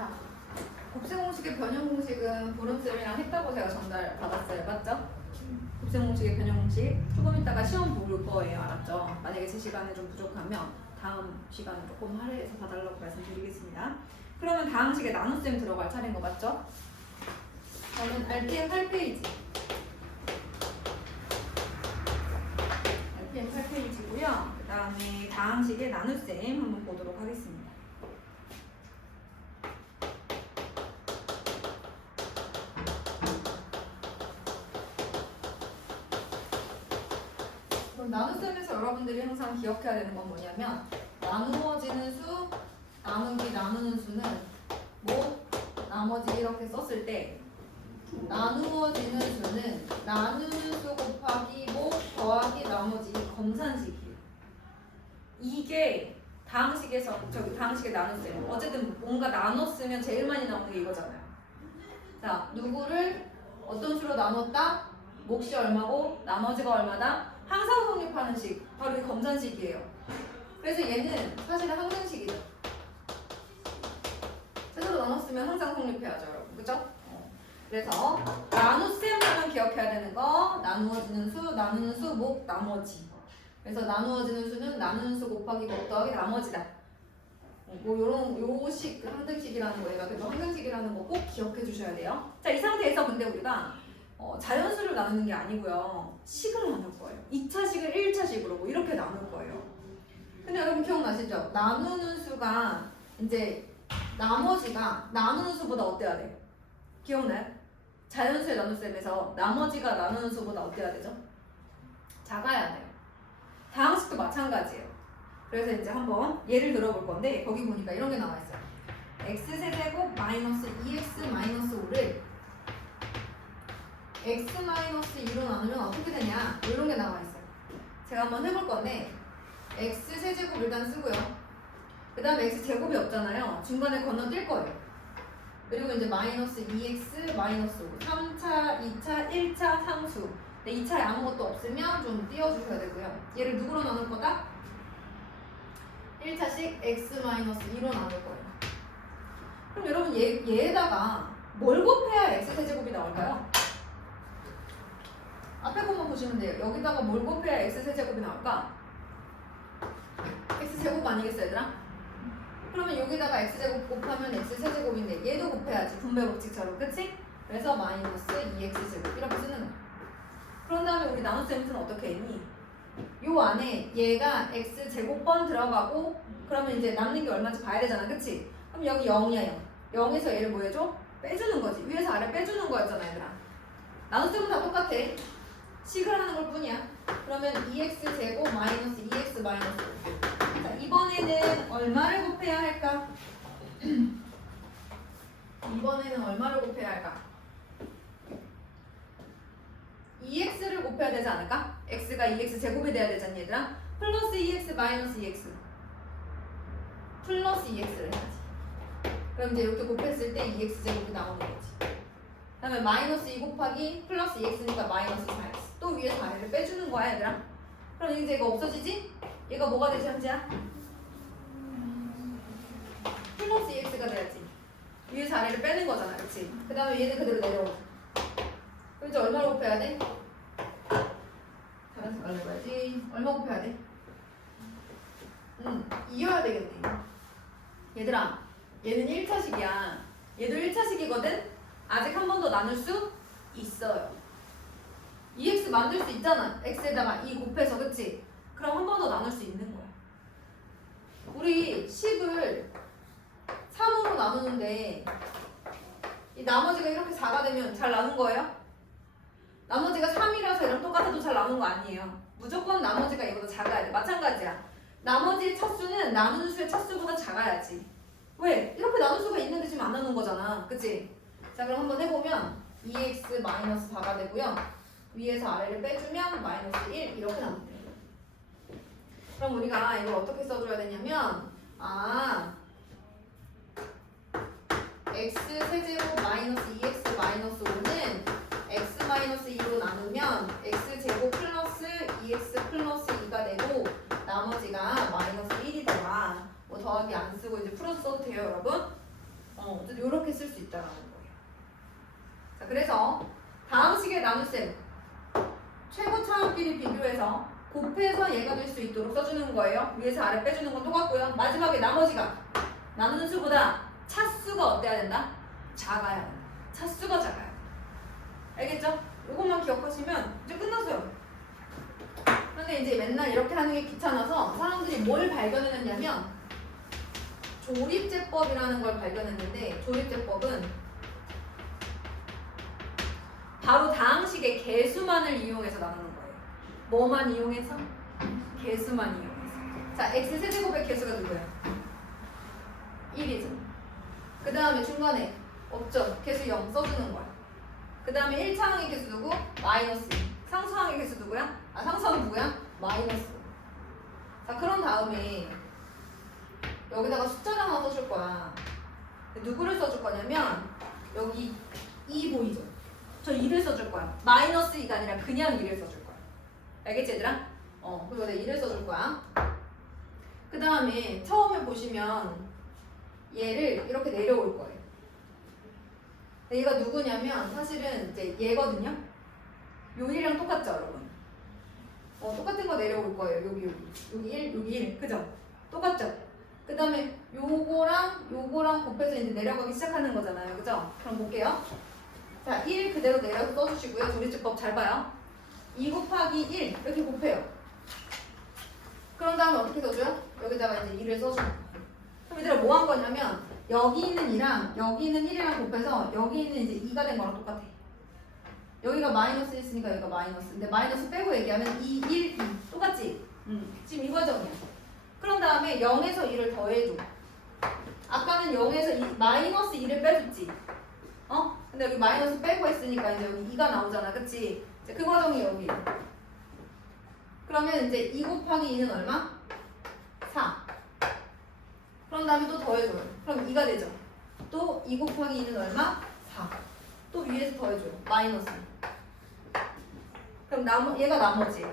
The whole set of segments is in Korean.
자, 곱셈 공식의 변형 공식은 보름쌤이랑 했다고 제가 전달 받았어요. 맞죠? 곱셈 공식의 변형 공식 조금 이따가 시험 볼 거예요. 알았죠? 만약에 제 시간에 좀 부족하면 다음 시간에 조금 할애해서 봐달라고 말씀드리겠습니다. 그러면 다음 식에 나눗셈 들어갈 차례인 거 맞죠? 저는 RPM 8페이지 RPM 8페이지고요. 그 다음에 다음 식의 나눗셈 한번 보도록 하겠습니다. 그럼 나눗셈에서 여러분들이 항상 기억해야 되는 건 뭐냐면 나누어지는 수, 나누기 나누는 수는 뭐 나머지 이렇게 썼을 때 나누어지는 수는 나누는 수 곱하기 뭐 더하기 나머지 검산식이에요. 이게 다항식에서 다항식의 나눗셈 어쨌든 뭔가 나눴으면 제일 많이 나오는 게 이거잖아요. 자, 누구를 어떤 수로 나눴다? 몫이 얼마고 나머지가 얼마다? 항상 성립하는 식 바로 이 검산식이에요. 그래서 얘는 사실은 항등식이죠. 세제로 나눴으면 항상 성립해야죠, 여러분. 그죠? 그래서 나눗셈 하면 기억해야 되는 거 나누어지는 수, 나누는 수, 목, 나머지. 그래서 나누어지는 수는 나누는 수 곱하기 목 더하기 나머지다. 뭐 요런 요식 항등식이라는 거 얘가 그래서 항등식이라는 거 꼭 기억해 주셔야 돼요. 자, 이 상태에서 근데 우리가 자연수를 나누는 게 아니고요. 식을 나눌 거예요. 2차식을 1차식으로 뭐 이렇게 나눌 거예요. 근데 여러분 기억나시죠? 나누는 수가 이제 나머지가 나누는 수보다 어때야 돼요? 기억나요? 자연수의 나눗셈에서 나머지가 나누는 수보다 어때야 되죠? 작아야 돼요. 다항식도 마찬가지예요. 그래서 이제 한번 예를 들어볼 건데 거기 보니까 이런 게 나와 있어요. x세제곱 마이너스 2x 마이너스 5를 x 마이너스 2로 나누면 어떻게 되냐? 이런 게 나와 있어요. 제가 한번 해볼 건데 x 세제곱 일단 쓰고요. 그 다음에 x 제곱이 없잖아요. 중간에 건너뛸 거예요. 그리고 이제 마이너스 2x 마이너스 5 3차, 2차, 1차 상수. 근데 2차에 아무것도 없으면 좀 띄워주셔야 되고요. 얘를 누구로 나눌 거다? 1차식 x 마이너스 2로 나눌 거예요. 그럼 여러분 얘에다가 뭘 곱해야 x 세제곱이 나올까요? 앞에 것만 보시면 돼요. 여기다가 뭘 곱해야 x 세제곱이 나올까? x 제곱 아니겠어요, 얘들아? 그러면 여기다가 x제곱 곱하면 x세제곱인데 얘도 곱해야지. 분배 법칙처럼. 그치? 그래서 마이너스 2x제곱 이렇게 쓰는 거야. 그런 다음에 우리 나눗셈은 어떻게 했니? 요 안에 얘가 x제곱번 들어가고 그러면 이제 남는 게 얼마인지 봐야 되잖아. 그치? 그럼 여기 0이야 0. 0에서 얘를 뭐 해줘? 빼주는 거지. 위에서 아래 빼주는 거였잖아, 얘들아. 나눗셈은 다 똑같아. 식을 하는 걸 뿐이야. 그러면 2x제곱 마이너스 2x 마이너스 5. 자, 이번에는 얼마를 곱해야 할까? 이번에는 얼마를 곱해야 할까? 2x를 곱해야 되지 않을까? x가 2x 제곱이 돼야 되잖니, 얘들아? 플러스 2x 마이너스 2x 플러스 2x를 해야지. 그럼 이제 이렇게 곱했을 때 2x 제곱이 나오는 거지. 그 다음에 마이너스 2 곱하기 플러스 2x니까 마이너스 4x. 또 위에서 아래를 빼주는 거야, 얘들아. 그럼 이제 이거 없어지지? 얘가 뭐가 되지, 현지야? 플러스 2x가 돼야지. 위에서 아래를 빼는 거잖아, 그치? 그 다음에 얘는 그대로 내려오자. 그럼 이제 얼마를 곱해야 돼? 다른 색깔로 해봐야지. 얼마 곱해야 돼? 이어야 되겠네. 얘들아, 얘는 1차식이야. 얘도 1차식이거든? 아직 한 번 더 나눌 수 있어요. 2x 만들 수 있잖아. x에다가 2 곱해서, 그치? 그럼 한 번 더 나눌 수 있는 거야. 우리 10을 3으로 나누는데 이 나머지가 이렇게 4가 되면 잘 나눈 거예요? 나머지가 3이라서 이랑 똑같아도 잘 나눈 거 아니에요. 무조건 나머지가 이보다 작아야 돼. 마찬가지야. 나머지의 차수는 나누는 수의 차수보다 작아야지. 왜? 이렇게 나눌 수가 있는데 지금 안 나눈 거잖아. 그치? 자, 그럼 한번 해보면 2x 마이너스 4가 되고요. 위에서 아래를 빼주면 마이너스 1 이렇게 나오면 돼요. 그럼 우리가 이걸 어떻게 써줘야 되냐면 x 세제곱 마이너스 2x 마이너스 5는 x 마이너스 2로 나누면 x 제곱 플러스 2x 플러스 2가 되고 나머지가 마이너스 1이더라. 뭐 더하기 안 쓰고 이제 풀어서 써도 돼요, 여러분. 이렇게 쓸 수 있다라는 거예요. 자, 그래서 다음 식의 나눗셈 최고 차원끼리 비교해서 곱해서 얘가 될 수 있도록 써주는 거예요. 위에서 아래 빼주는 건 똑같고요. 마지막에 나머지가 나누는 수보다 차수가 어때야 된다? 작아야 된다. 차수가 작아요. 알겠죠? 이것만 기억하시면 이제 끝났어요. 근데 이제 맨날 이렇게 하는 게 귀찮아서 사람들이 뭘 발견해냈냐면 조립제법이라는 걸 발견했는데, 조립제법은 바로 다항식의 개수만을 이용해서 나누는 거예요. 뭐만 이용해서? 개수만 이용해서. 자, x 세제곱의 개수가 누구예요? 1이죠. 그 다음에 중간에 없죠. 개수 0 써주는 거야. 그 다음에 1차항의 개수 누구? 마이너스 2. 상수항의 개수 누구야? 상수항 누구야? 마이너스. 자, 그런 다음에 여기다가 숫자를 하나 써줄 거야. 누구를 써줄 거냐면 여기 2 보이죠? 저 2를 써줄 거야. 마이너스 2가 아니라 그냥 2를 써줄 거야. 알겠지 얘들아? 그리고 내가 2를 써줄 거야. 그 다음에 처음에 보시면 얘를 이렇게 내려올 거예요. 얘가 누구냐면 사실은 이제 얘거든요. 요 1이랑 똑같죠 여러분? 똑같은 거 내려올 거예요. 여기 1, 여기 1. 그죠? 똑같죠? 그 다음에 요거랑 곱해서 이제 내려가기 시작하는 거잖아요. 그죠? 그럼 볼게요. 자, 1 그대로 내려서 써주시고요. 조립제법 잘 봐요. 2 곱하기 1 이렇게 곱해요. 그런 다음에 어떻게 써줘요? 여기다가 이제 2를 써줘요. 그럼 얘들아 뭐 한 거냐면 여기 있는 2랑 여기 있는 1이랑 곱해서 여기 있는 이제 2가 된 거랑 똑같아. 여기가 마이너스 있으니까 여기가 마이너스. 근데 마이너스 빼고 얘기하면 2, 1, 2 똑같지? 지금 이 과정이야. 그런 다음에 0에서 2를 더해줘. 아까는 0에서 2, 마이너스 2를 빼줬지. 근데 여기 마이너스 빼고 했으니까 이제 여기 2가 나오잖아. 그치? 이제 그 과정이 여기. 그러면 이제 2 곱하기 2는 얼마? 4. 그런 다음에 또 더해줘요. 그럼 2가 되죠. 또 2 곱하기 2는 얼마? 4. 또 위에서 더해줘요. 마이너스. 그럼 얘가 나머지예요.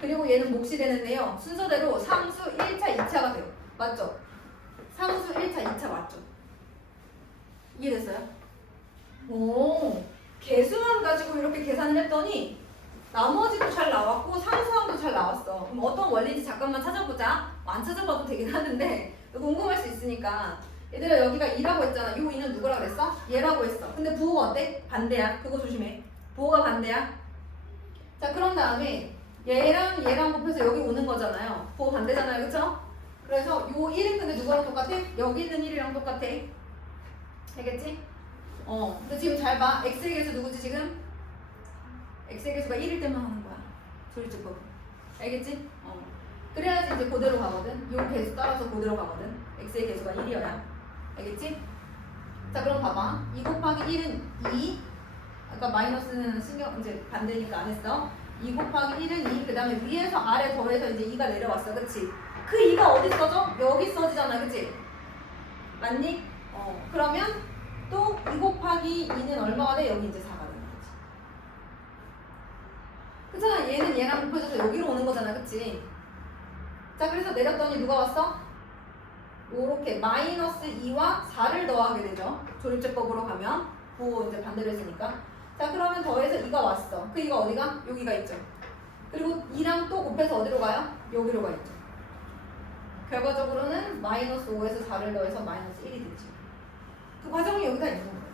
그리고 얘는 몫이 되는데요. 순서대로 상수 1차, 2차가 돼요. 맞죠? 상수 1차, 2차 맞죠? 이해됐어요? 오, 개수만 가지고 이렇게 계산을 했더니 나머지도 잘 나왔고 상수항도 잘 나왔어. 그럼 어떤 원리인지 잠깐만 찾아보자. 안 찾아봐도 되긴 하는데 궁금할 수 있으니까. 얘들아 여기가 2라고 했잖아. 요 2는 누구라고 했어? 얘라고 했어. 근데 부호가 어때? 반대야. 그거 조심해. 부호가 반대야. 자, 그런 다음에 얘랑 곱해서 여기 오는 거잖아요. 부호 반대잖아요. 그쵸? 그래서 요 1은 근데 누구랑 똑같아? 여기 있는 1이랑 똑같아. 알겠지? 근데 지금 잘 봐. x의 개수 누구지 지금? x의 개수가 1일 때만 하는 거야. 조립제법. 알겠지? 그래야지 이제 그대로 가거든. 요 개수 따라서 그대로 가거든. x의 개수가 1이어야. 알겠지? 자, 그럼 봐봐. 2 곱하기 1은 2. 아까 마이너스는 이제 반대니까 안 했어. 2 곱하기 1은 2. 그 다음에 위에서 아래 더해서 이제 2가 내려왔어. 그치? 그 2가 어디 써져? 여기 써지잖아. 그치? 맞니? 그러면 또 2 곱하기 2는 얼마가 돼? 여기 이제 4가 되는 거지. 그렇잖아. 얘는 얘랑 곱해져서 여기로 오는 거잖아. 그치? 자, 그래서 내렸더니 누가 왔어? 요렇게 마이너스 2와 4를 더하게 되죠. 조립제법으로 가면. 부호 이제 반대로 했으니까. 자, 그러면 더해서 2가 왔어. 그 2가 어디가? 여기가 있죠. 그리고 2랑 또 곱해서 어디로 가요? 여기로 가 있죠. 결과적으로는 마이너스 5에서 4를 더해서 마이너스 1이 되죠. 그 과정이 여기다 있는 거예요.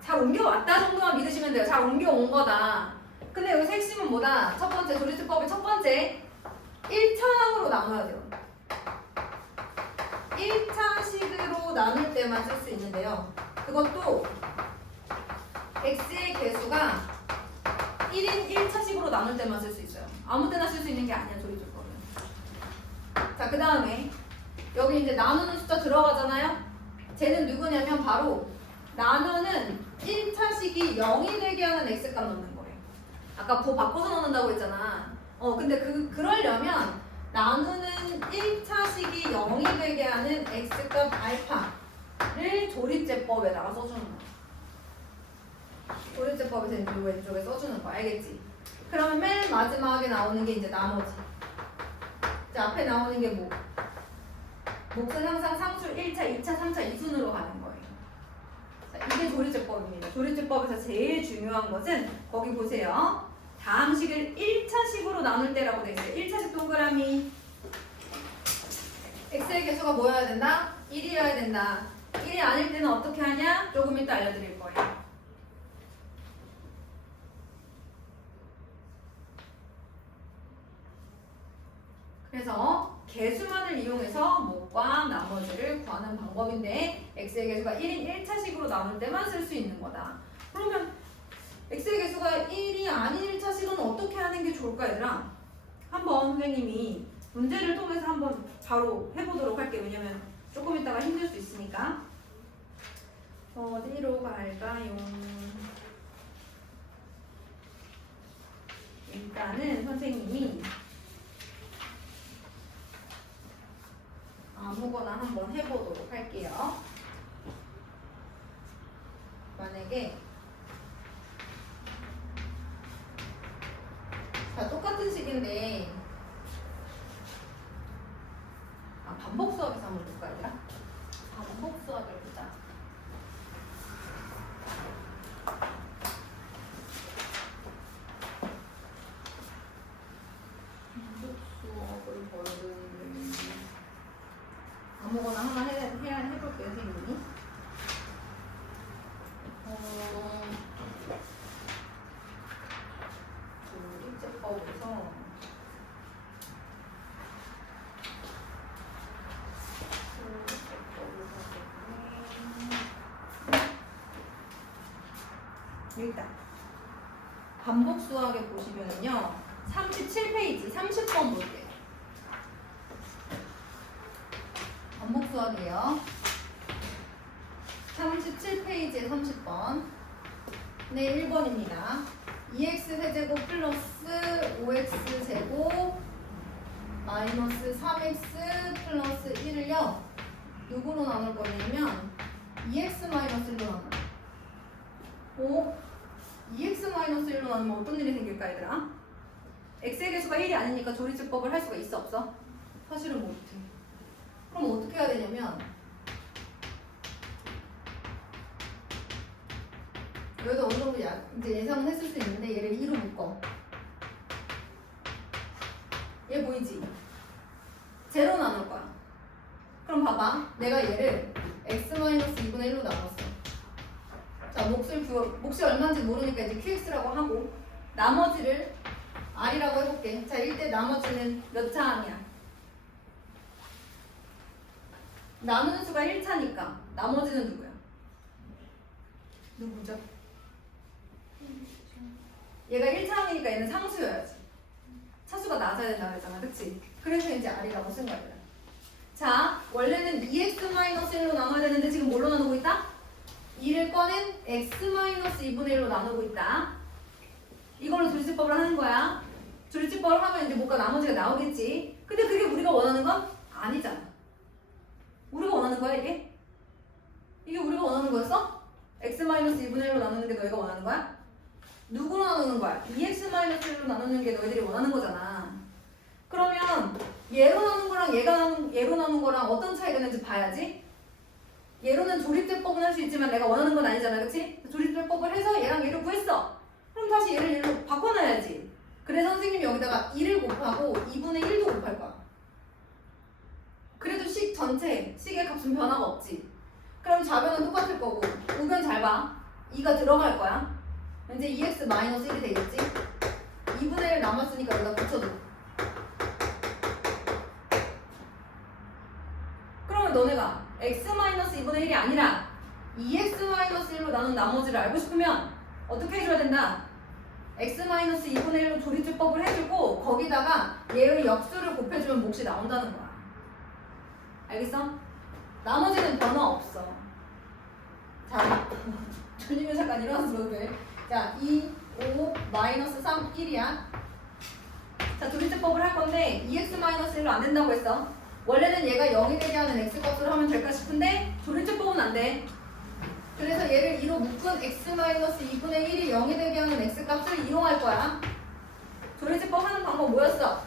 잘 옮겨왔다 정도만 믿으시면 돼요. 잘 옮겨온 거다. 근데 여기서 핵심은 뭐다? 첫 번째, 조립제법의 첫 번째 1차항으로 나눠야 돼요. 1차식으로 나눌 때만 쓸 수 있는데요. 그것도 x의 개수가 1인 1차식으로 나눌 때만 쓸 수 있어요. 아무 때나 쓸 수 있는 게 아니야, 조립제법은. 자, 그 다음에 여기 이제 나누는 숫자 들어가잖아요. 쟤는 누구냐면 바로 나누는 1차식이 0이 되게 하는 x값 넣는 거예요. 아까 그 바꿔서 넣는다고 했잖아. 근데 그러려면 나누는 1차식이 0이 되게 하는 x값 알파를 조립제법에다가 써주는 거야. 조립제법에서 이제 왼쪽에 써주는 거 알겠지? 그러면 맨 마지막에 나오는 게 이제 나머지. 자, 앞에 나오는 게 뭐? 몫은 항상 상수 1차, 2차, 3차 이순으로 가는 거예요. 자, 이게 조리제법입니다. 조리제법에서 제일 중요한 것은 거기 보세요. 다음 식을 1차식으로 나눌 때라고 되어 있어요. 1차식 동그라미. x의 개수가 뭐여야 된다? 1이어야 된다. 1이 아닐 때는 어떻게 하냐? 조금 이따 알려드릴 거예요. 그래서 개수만을 이용해서 몫과 나머지를 구하는 방법인데 x의 개수가 1인 1차식으로 나눌 때만 쓸 수 있는 거다. 그러면 x의 개수가 1이 아닌 1차식은 어떻게 하는 게 좋을까 얘들아? 한번 선생님이 문제를 통해서 한번 바로 해보도록 할게요. 왜냐면 조금 있다가 힘들 수 있으니까. 어디로 갈까요? 일단은 선생님이 아무거나 한번 해보도록 할게요. 만약에 자, 똑같은 식인데 반복 수학에서 한번 볼까 얘들아? 반복 수학을 보자. 반복 수학을 봐야 되는데 아무거나 하나 해볼게요 선생님이. 조리제법에서 일단 반복 수학에 보시면은요 37페이지 30번 볼게요. 반복 수학이에요. 37페이지에 30번. 네, 1번입니다. 2x 세제곱 플러스 5x 제곱 마이너스 3x 플러스 1을요 누구로 나눌 거냐면 2x 마이너스 1로 나눠요. 오? 2x 마이너스 1로 나누면 어떤 일이 생길까 얘들아? x의 개수가 1이 아니니까 조리제법을 할 수가 있어 없어? 사실은 못해. 그럼 어떻게 해야 되냐면 여기도 어느 정도 이제 예상은 했을 수 있는데 얘를 2로 묶어. 얘 보이지? 제로 나눌 거야. 그럼 봐봐. 내가 얘를 x-2분의 1로 나눴어. 자, 몫이 얼마인지 모르니까 이제 qx라고 하고 나머지를 r이라고 해볼게. 자, 이때 나머지는 몇 차 항이야? 나누는 수가 1차니까 나머지는 누구야? 누구죠? 얘가 1차항이니까 얘는 상수여야지. 차수가 낮아야 된다고 했잖아. 그치? 그래서 이제 r이라고 쓴 거야. 자, 원래는 2x-1로 나눠야 되는데 지금 뭘로 나누고 있다? 2를 꺼낸 x-2분의 1로 나누고 있다. 이걸로 조리제법을 하는 거야. 조리제법을 하면 이제 뭔가 나머지가 나오겠지. 근데 그게 우리가 원하는 건 아니잖아. 우리가 원하는 거야 이게? 이게 우리가 원하는 거였어? x-2분의 1로 나누는 게 너희가 원하는 거야? 누구로 나누는 거야? 2x-1로 나누는 게 너희들이 원하는 거잖아. 그러면 얘로 나눈 거랑 얘로 나눈 거랑 어떤 차이가 있는지 봐야지. 얘로는 조립제법은 할 수 있지만 내가 원하는 건 아니잖아. 그치? 조립제법을 해서 얘랑 얘를 구했어. 그럼 다시 얘를 얘로 바꿔놔야지. 그래서 선생님이 여기다가 2를 곱하고 2분의 1도 곱할 거야. 그래도 식 전체, 식의 값은 변화가 없지. 그럼 좌변은 똑같을 거고 우변 잘 봐. 2가 들어갈 거야. 이제 2x-1이 되겠지? 2분의 1 남았으니까 여기다 붙여줘. 그러면 너네가 x-2분의 1이 아니라 2x-1로 나눈 나머지를 알고 싶으면 어떻게 해줘야 된다? x-2분의 1로 조리제법을 해주고 거기다가 얘의 역수를 곱해주면 몫이 나온다는 거야. 알겠어? 나머지는 변화 없어. 자, 졸리면 잠깐 일어나서 들어도 돼. 자, 2, 5, 마이너스 3, 1이야. 자, 조리제법을 할 건데 2x-1로 안 된다고 했어. 원래는 얘가 0이 되게 하는 x값으로 하면 될까 싶은데 조리제법은 안 돼. 그래서 얘를 2로 묶은 x-2분의 1이 0이 되게 하는 x값을 이용할 거야. 조리제법 하는 방법 뭐였어?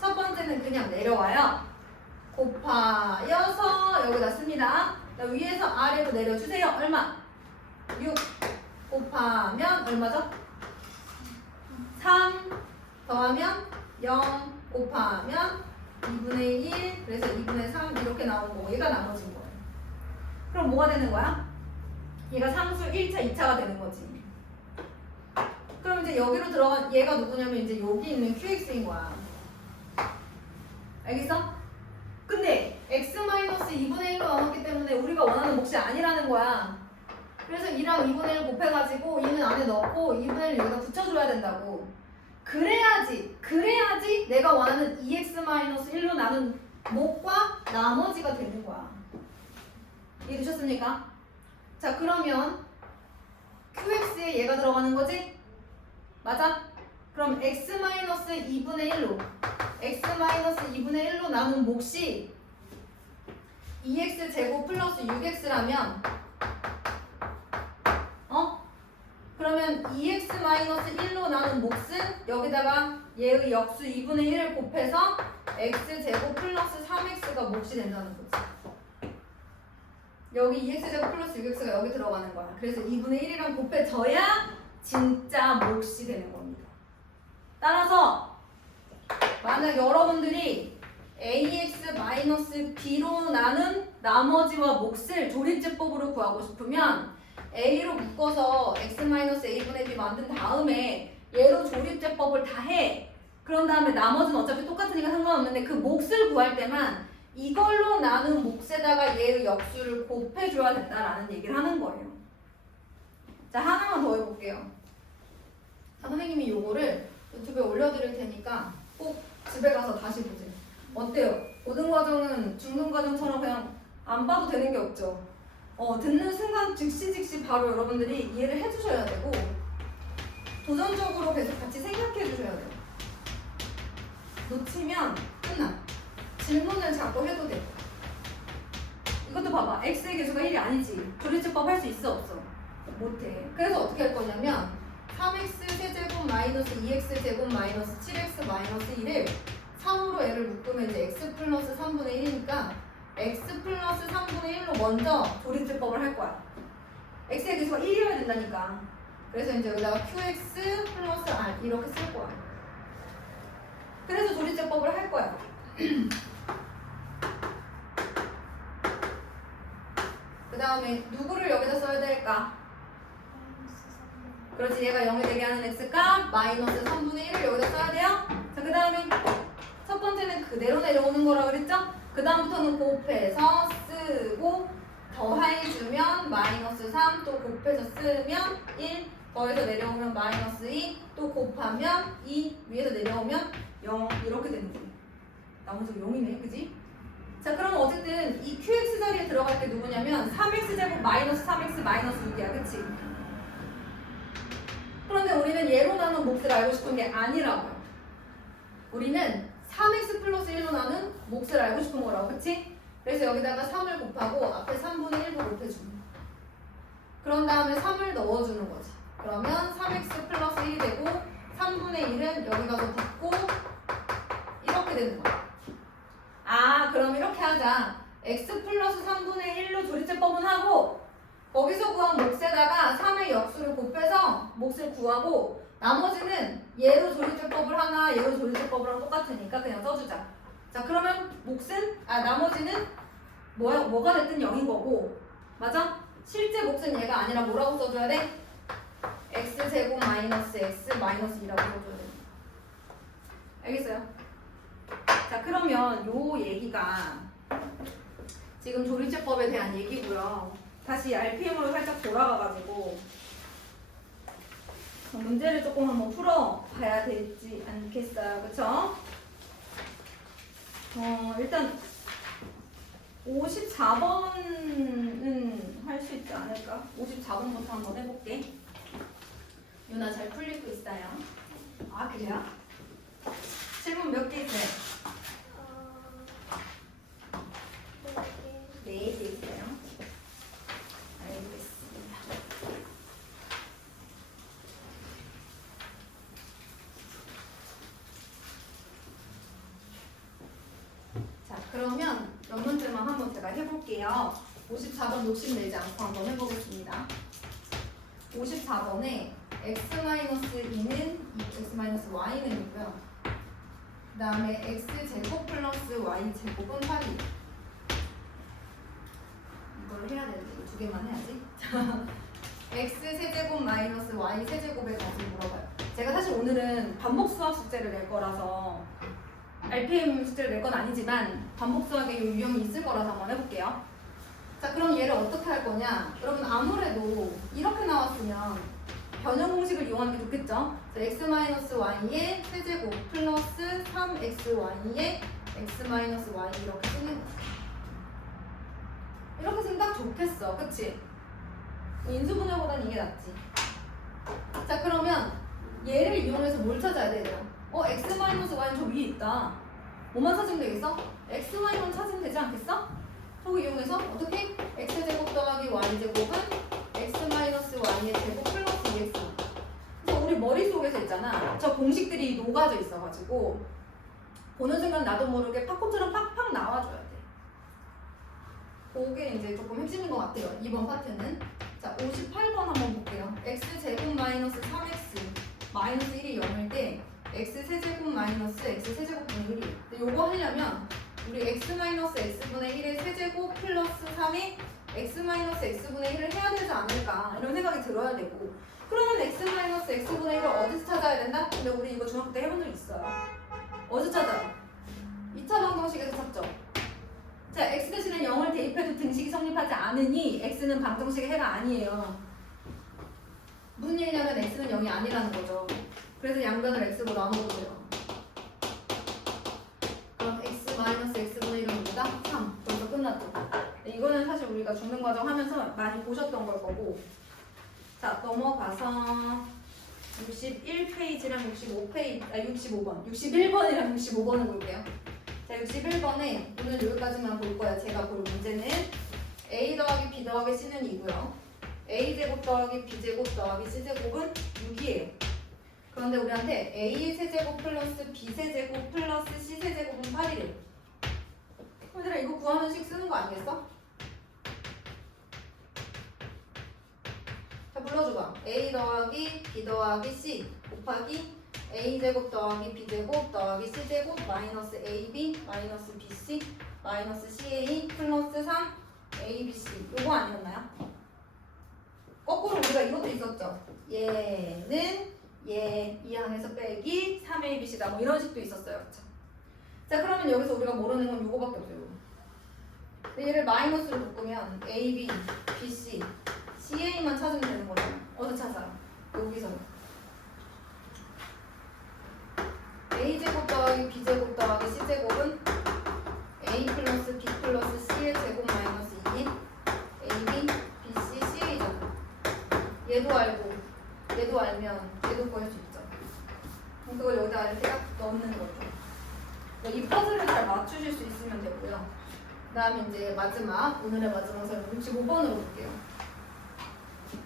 첫 번째는 그냥 내려와요. 곱하여서 여기다 씁니다. 자, 위에서 아래로 내려주세요. 얼마? 6 곱하면 얼마죠? 3 더하면 0 곱하면 2분의 1 그래서 2분의 3 이렇게 나온 거고 얘가 나머지인 거예요. 그럼 뭐가 되는 거야? 얘가 상수 1차, 2차가 되는 거지. 그럼 이제 여기로 들어간 얘가 누구냐면 이제 여기 있는 QX인 거야. 알겠어? 근데 x-2분의 1로 나왔기 때문에 우리가 원하는 몫이 아니라는 거야. 그래서 2랑 2분의 1 곱해가지고 2는 안에 넣고 2분의 1을 여기다 붙여줘야 된다고. 그래야지 내가 원하는 2x-1로 나눈 몫과 나머지가 되는 거야. 이해되셨습니까? 자, 그러면 QX에 얘가 들어가는 거지? 맞아? 그럼 x-2분의 1로 나눈 몫이 2x제곱 플러스 6x라면 그러면 2x-1로 나눈 몫은 여기다가 얘의 역수 2분의 1을 곱해서 x제곱 플러스 3x가 몫이 된다는 거지. 여기 2x제곱 플러스 6x가 여기 들어가는 거야. 그래서 2분의 1이랑 곱해져야 진짜 몫이 되는 겁니다. 따라서 만약 여러분들이 ax-b로 나눈 나머지와 몫을 조립제법으로 구하고 싶으면 a로 묶어서 x-a분의 b 만든 다음에 얘로 조립제법을 다 해. 그런 다음에 나머지는 어차피 똑같으니까 상관없는데 그 몫을 구할 때만 이걸로 나눈 몫에다가 얘의 역수를 곱해줘야 된다라는 얘기를 하는 거예요. 자, 하나만 더 해볼게요. 자, 선생님이 요거를 유튜브에 올려드릴 테니까 꼭 집에 가서 다시 보세요. 어때요? 고등과정은 중등과정처럼 그냥 안 봐도 되는 게 없죠. 듣는 순간 즉시 바로 여러분들이 이해를 해주셔야 되고 도전적으로 계속 같이 생각해 주셔야 돼요. 놓치면 끝나. 질문을 자꾸 해도 돼. 이것도 봐봐. x의 개수가 1이 아니지. 조립제법 할 수 있어 없어? 못해. 그래서 어떻게 할 거냐면 3x 세제곱 마이너스 2x 제곱 마이너스 7x 마이너스 1을 3으로 얘를 묶으면 이제 x 플러스 3분의 1이니까 x 플러스 3분의 1로 먼저 조립제법을 할 거야. x의 개수가 1이어야 된다니까. 그래서 이제 여기다가 qx 플러스 r 이렇게 쓸 거야. 그래서 조립제법을 할 거야. 그 다음에 누구를 여기다 써야 될까? 그렇지, 얘가 0이 되게 하는 x값 마이너스 3분의 1을 여기다 써야 돼요. 자, 그 다음에 첫 번째는 그대로 내려오는 거라 그랬죠? 그 다음부터는 곱해서 쓰고 더해주면 마이너스 3 또 곱해서 쓰면 1 더해서 내려오면 마이너스 2 또 곱하면 2 위에서 내려오면 0 이렇게 되는 거예요. 나머지가 0이네, 그지? 자, 그럼 어쨌든 이 qx 자리에 들어갈 게 누구냐면 3x제곱 마이너스 3x 마이너스 6이야, 그치? 그런데 우리는 얘로 나눈 몫을 알고 싶은 게 아니라고요. 우리는 3x 플러스 1로 나눈 몫을 알고 싶은 거라고, 그치? 그래서 여기다가 3을 곱하고 앞에 3분의 1도 곱해주는 거야. 그런 다음에 3을 넣어주는 거지. 그러면 3x 플러스 1이 되고 3분의 1은 여기 가서 붙고 이렇게 되는 거야. 아, 그럼 이렇게 하자. x 플러스 3분의 1로 조립제법은 하고 거기서 구한 몫에다가 3의 역수를 곱해서 몫을 구하고 나머지는 얘로 조립제법을 하나 얘로 조립제법을 하나 똑같으니까 그냥 써주자. 자, 그러면 나머지는 뭐가 됐든 0인 거고, 맞아? 실제 몫은 얘가 아니라 뭐라고 써줘야 돼? x제곱 마이너스 x 마이너스 2라고 써줘야 돼. 알겠어요? 자, 그러면 요 얘기가 지금 조립제법에 대한 얘기고요. 다시 RPM으로 살짝 돌아가가지고 문제를 조금 한번 풀어봐야 되지 않겠어요? 그쵸? 일단 54번은 할 수 있지 않을까? 54번부터 한번 해볼게. 유나 잘 풀리고 있어요? 아, 그래요? 질문 몇 개 있어요? 4개 있어요. 알겠습니다. 자, 그러면 해볼게요. 54번 욕심내지 않고 한번 해보겠습니다. 54번에 x-2는 x-y는 있고요. 그 다음에 x제곱 플러스 y제곱은 8이. 이걸 해야 되는데 이거 두 개만 해야지. x세제곱 마이너스 y세제곱에 다시 물어봐요. 제가 사실 오늘은 반복 수학 숙제를 낼 거라서 RPM 숙제를 낼 건 아니지만 반복 수학에 이 유형이 있을 거라서 한번 해볼게요. 자, 그럼 얘를 어떻게 할 거냐? 여러분 아무래도 이렇게 나왔으면 변형 공식을 이용하는 게 좋겠죠? x-y의 세제곱 플러스 3xy의 x-y 이렇게 쓰는 거죠. 이렇게 쓰면 딱 좋겠어. 그치? 인수분해보다는 이게 낫지. 자, 그러면 얘를 이용해서 뭘 찾아야 돼, 얘들아? x-y는 저 위에 있다. 뭐만 찾으면 되겠어? xy만 찾으면 되지 않겠어? 저거 이용해서 어떻게? x제곱 더하기 y제곱은 x-y의 제곱 플러스 2x. 그래서 우리 머릿속에서 있잖아. 저 공식들이 녹아져 있어가지고 보는 순간 나도 모르게 팝콘처럼 팍팍 나와줘야 돼. 그게 이제 조금 핵심인 것 같아요. 이번 파트는. 자, 58번 한번 볼게요. x제곱 마이너스 3x 마이너스 1이 0일 때 x세제곱 마이너스 x세제곱분의 1이. 요거 하려면 우리 x-x분의 1의 세제곱 플러스 3이 x-x분의 1을 해야 되지 않을까 이런 생각이 들어야 되고, 그러면 x-x분의 1을 어디서 찾아야 된다? 근데 우리 이거 중학교 때 해본 적 있어요. 어디서 찾아요? 2차 방정식에서 찾죠. 자, x 대신에 0을 대입해도 등식이 성립하지 않으니 x는 방정식의 해가 아니에요. 무슨 얘기냐면 x는 0이 아니라는 거죠. 그래서 양변을 x로 나눠보세요. 그럼 x-x분의 1은 뭐다? 3. 벌써 끝났죠. 이거는 사실 우리가 중등 과정 하면서 많이 보셨던 걸 거고. 자, 넘어가서 61페이지랑 65번 61번이랑 65번을 볼게요. 자, 61번에 오늘 여기까지만 볼 거야. 제가 볼 문제는 a 더하기 b 더하기 c는 2고요. a제곱 더하기 b제곱 더하기 c제곱은 6이에요. 그런데 우리한테 a 세제곱 플러스 b 세제곱 플러스 c 세제곱은 8이래요. 얘들아 이거 구하는 식 쓰는 거 아니겠어? 자, 불러줘봐. a 더하기 b 더하기 c 곱하기 a제곱 더하기 b제곱 더하기 c제곱 마이너스 ab 마이너스 bc 마이너스 ca 플러스 3 abc. 요거 아니었나요? 거꾸로 우리가 이것도 있었죠. 얘는 이 안에서 빼기 3abc다 뭐 이런 식도 있었어요. 그쵸? 자, 그러면 여기서 우리가 모르는 건 요거밖에 없어요. 얘를 마이너스로 묶으면 ab, bc, ca만 찾으면 되는 거예요. 어디서 찾아요? 여기서 a제곱 더하기 b제곱 더하기 c제곱은 a 플러스 b 플러스 c의 제곱 마이너스 2인 ab, bc, ca잖아. 얘도 알고 얘도 알면 얘도 구할 수 있죠. 그럼 그걸 여기다 이렇게 딱 넣는 거죠. 이 퍼즐을 잘 맞추실 수 있으면 되고요. 그 다음에 이제 마지막, 오늘의 마지막 설명 65번으로 볼게요.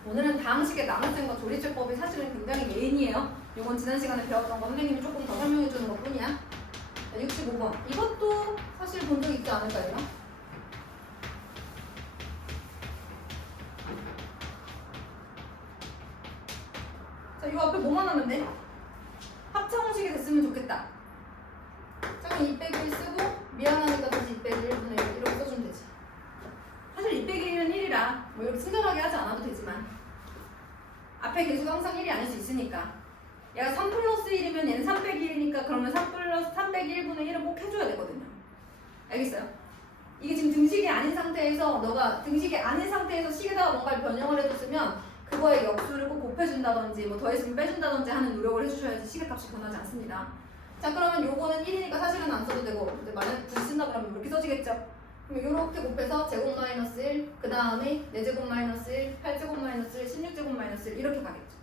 오늘은 다항식의 나눗셈과 조리제법이 사실은 굉장히 메인이에요. 이건 지난 시간에 배웠던 거 선생님이 조금 더 설명해 주는 것 뿐이야. 자, 65번. 이것도 사실 본 적 있지 않을까요? 자, 이 앞에 뭐만 하면 돼? 합창공식이 됐으면 좋겠다. 자, 2 빼기 1 쓰고 미안하니까 다시 2 빼기 1분의 1 이렇게 써주면 되지. 사실 2 빼기 1은 1이라 뭐 이렇게 친절하게 하지 않아도 되지만 앞에 계수가 항상 1이 아닐 수 있으니까 얘가 3 플러스 1이면 얘는 3 빼기 1이니까 그러면 3 빼기 1분의 1은 꼭 해줘야 되거든요. 알겠어요? 이게 지금 등식이 아닌 상태에서 너가 등식이 아닌 상태에서 식에다가 뭔가를 변형을 해줬으면 그거의 역수를 꼭 곱해준다든지 뭐 더했으면 빼준다든지 하는 노력을 해주셔야지 식의 값이 변하지 않습니다. 자, 그러면 요거는 1이니까 사실은 안 써도 되고 근데 만약 9 쓴다 그러면 이렇게 써지겠죠? 그럼 요렇게 곱해서 제곱 마이너스 1 그 다음에 4제곱 마이너스 1 8제곱 마이너스 1 16제곱 마이너스 1 이렇게 가겠죠.